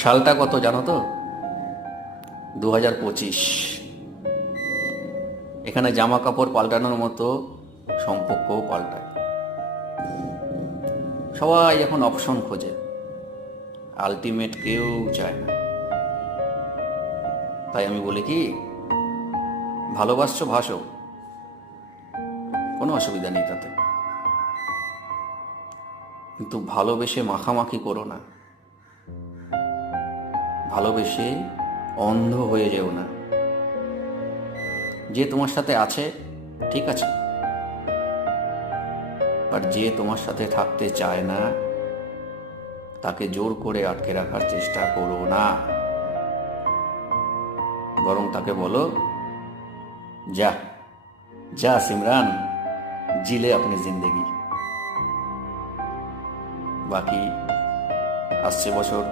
সালটা কত জানো তো? 2025। এখানে জামা কাপড় পাল্টানোর মতো সম্পর্কও পাল্টায়। সবাই এখন অপশন খোঁজে, আলটিমেট কেউ চায় না। তাই আমি বলি কি, ভালোবাসছো ভাসো, কোনো অসুবিধা নেই তাতে, কিন্তু ভালোবেসে মাখামাখি করো না, ভালোবেসে অন্ধ হয়ে যেও না। যে তোমার সাথে আছে ঠিক আছে, আর যে তোমার সাথে থাকতে চায় না তাকে জোর করে আটকে রাখার চেষ্টা করো না। বরং তাকে বলো, যা যা সিমরান, জিলে আপনি জিন্দেগি। বাকি আসছে বছর